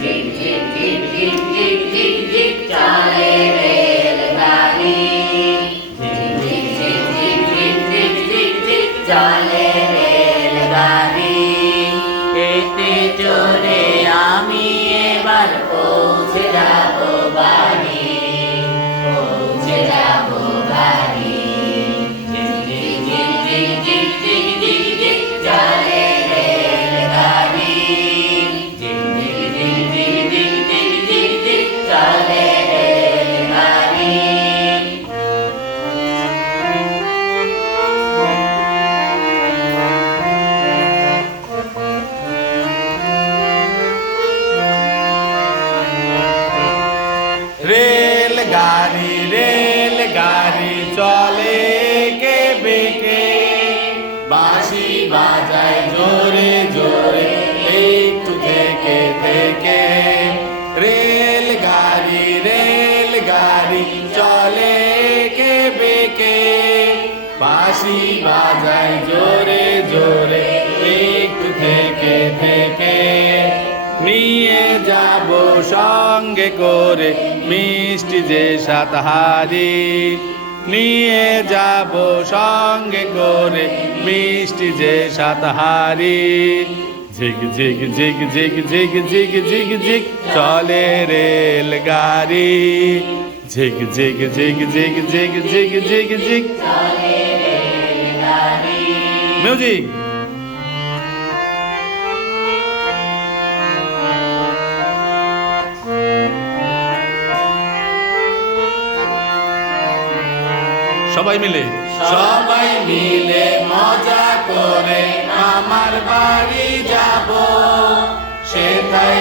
ঝিক ঝিক ঝিক ঝিক ঝিক ঝিক ঝিক চলে রেলগাড়ি। ঝিক ঝিক ঝিক ঝিক ঝিক ঝিক ঝিক চলে রেলগাড়ি। এতে চড়ে আমি এবার পৌঁছে যাব বাড়ি, পৌঁছে যাব বাড়ি। ঝিক ঝিক ঝিক ঝিক ঝিক ঝিক ঝিক ঝিক চলে রেলগাড়ি। ঝিক ঝিক ঝিক ঝিক ঝিক ঝিক ঝিক ঝিক চলে রেলগাড়ি। রেলগাড়ি রেলগাড়ি চলে কে বেঁকে, বাঁশি বাজায় জোরে জোরে একটু থেকে থেকে। রেলগাড়ি রেলগাড়ি চলে কে বেঁকে, বাঁশি বাজায় জোরে জোরে একটু থেকে থেকে। নিয়ে যাব সঙ্গে করে মিষ্টি যে সাতহারি, নিয়ে যাব সঙ্গে করে মিষ্টি যে সাতহারি। ঝিক ঝিক ঝিক ঝিক ঝিক ঝিক ঝিক ঝিক চলে রেলগাড়ি। ঝিক ঝিক ঝিক ঝিক ঝিক ঝিক ঝিক ঝিক চলে রেলগাড়ি। মিউজিক। সবাই মিলে, সবাই মিলে মজা করে আমার বাড়ি যাব, সেটাই